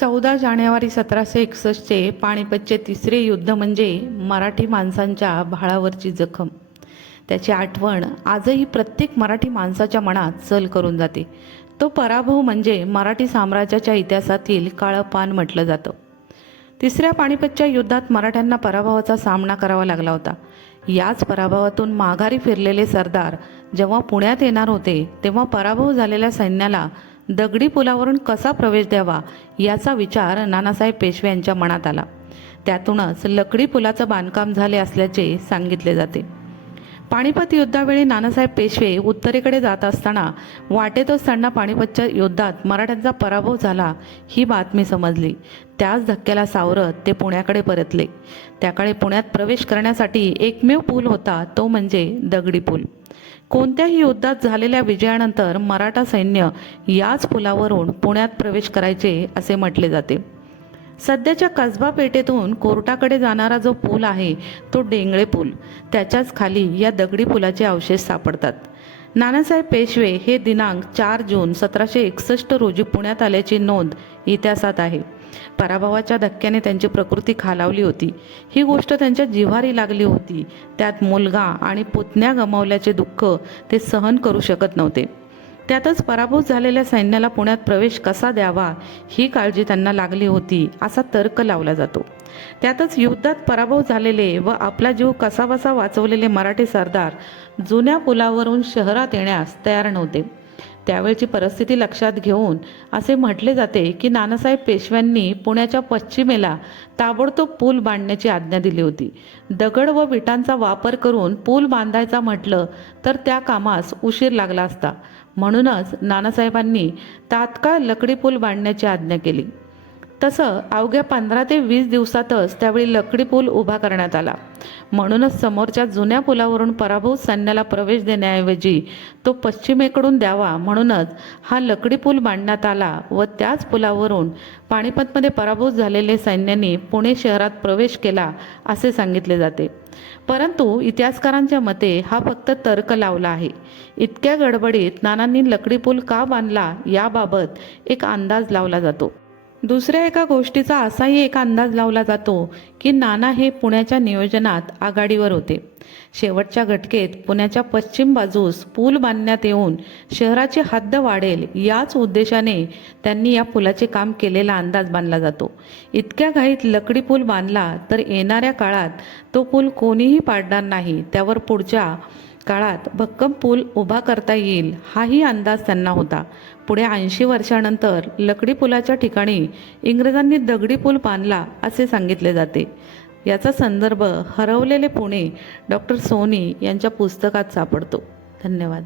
चौदा जानेवारी सतराशे एकसष्टचे पानिपतचे तिसरे युद्ध म्हणजे मराठी माणसांच्या भाळावरची जखम. त्याची आठवण आजही प्रत्येक मराठी माणसाच्या मनात चल करून जाते. तो पराभव म्हणजे मराठी साम्राज्याच्या इतिहासातील काळं पान म्हटलं जातं. तिसऱ्या पानिपतच्या युद्धात मराठ्यांना पराभवाचा सामना करावा लागला होता. याच पराभवातून माघारी फिरलेले सरदार जेव्हा पुण्यात येणार होते तेव्हा पराभव झालेल्या सैन्याला दगडी पुलावरून कसा प्रवेश द्यावा याचा विचार नानासाहेब पेशवे यांच्या मनात आला. त्यातूनच लकडी पुलाचं बांधकाम झाले असल्याचे सांगितले जाते. पानिपत युद्धावेळी नानासाहेब पेशवे उत्तरेकडे जात असताना वाटेतच त्यांना पानिपतच्या युद्धात मराठ्यांचा पराभव झाला ही बातमी समजली. त्याच धक्क्याला सावरत ते पुण्याकडे परतले. त्याकडे पुण्यात प्रवेश करण्यासाठी एकमेव पूल होता तो म्हणजे दगडी पूल. कोणत्याही युद्धात झालेल्या विजयानंतर मराठा सैन्य याच पुलावरून पुण्यात प्रवेश करायचे असे म्हटले जाते. सध्याच्या कसबा पेठेतून कोर्टाकडे जाणारा जो पूल आहे तो डेंगळे पूल. त्याच्याच खाली या दगडी पुलाचे अवशेष सापडतात. नानासाहेब पेशवे हे दिनांक चार जून सतराशे एकसष्ट रोजी पुण्यात आल्याची नोंद इतिहासात आहे. पराभवाच्या धक्क्याने त्यांची प्रकृती खालावली होती. ही गोष्ट त्यांच्या जिव्हारी लागली होती. त्यात मुलगा आणि पुतण्या गमावल्याचे दुःख ते सहन करू शकत नव्हते. त्यातच पराभूत झालेल्या सैन्याला पुण्यात प्रवेश कसा द्यावा ही काळजी त्यांना लागली होती असा तर्क लावला जातो. त्यातच युद्धात पराभव झालेले व आपला जीव कसाबसा वाचवलेले मराठी सरदार जुन्या पुलावरून शहरात येण्यास तयार नव्हते. त्यावेळची परिस्थिती लक्षात घेऊन असे म्हटले जाते की नानासाहेब पेशव्यांनी पुण्याच्या पश्चिमेला ताबडतोब पूल बांधण्याची आज्ञा दिली होती. दगड व विटांचा वापर करून पूल बांधायचा म्हटलं तर त्या कामास उशीर लागला असता. म्हणूनच नानासाहेबांनी तात्काळ लकडी पूल बांधण्याची आज्ञा केली. तसं अवघ्या पंधरा ते वीस दिवसातच त्यावेळी लकडी पूल उभा करण्यात आला. म्हणूनच समोरच्या जुन्या पुलावरून पराभूत सैन्याला प्रवेश देण्याऐवजी तो पश्चिमेकडून द्यावा म्हणूनच हा लकडी पूल बांधण्यात आला व त्याच पुलावरून पाणिपतमध्ये पराभूत झालेले सैन्यांनी पुणे शहरात प्रवेश केला असे सांगितले जाते. परंतु इतिहासकारांच्या मते हा फक्त तर्क लावला आहे. इतक्या गडबडीत नानांनी लकडी पूल का बांधला याबाबत एक अंदाज लावला जातो. दुसऱ्या एका गोष्टीचा असाही एक अंदाज लावला जातो की नाना हे पुण्याच्या नियोजनात आघाडीवर होते. शेवटच्या घटकेत पुण्याच्या पश्चिम बाजूस पूल बांधण्यात येऊन शहराची हद्द वाढेल याच उद्देशाने त्यांनी या पुलाचे काम केलेला अंदाज बांधला जातो. इतक्या घाईत लकडी पूल बांधला तर येणाऱ्या काळात तो पूल कोणीही पाडणार नाही त्यावर पुढच्या काळात भक्कम पूल उभा करता येईल हाही अंदाज त्यांना होता. पुढे ऐंशी वर्षानंतर लकडी पुलाच्या ठिकाणी इंग्रजांनी दगडी पूल बांधला असे सांगितले जाते. याचा संदर्भ हरवलेले पुणे डॉक्टर सोनी यांच्या पुस्तकात सापडतो. धन्यवाद.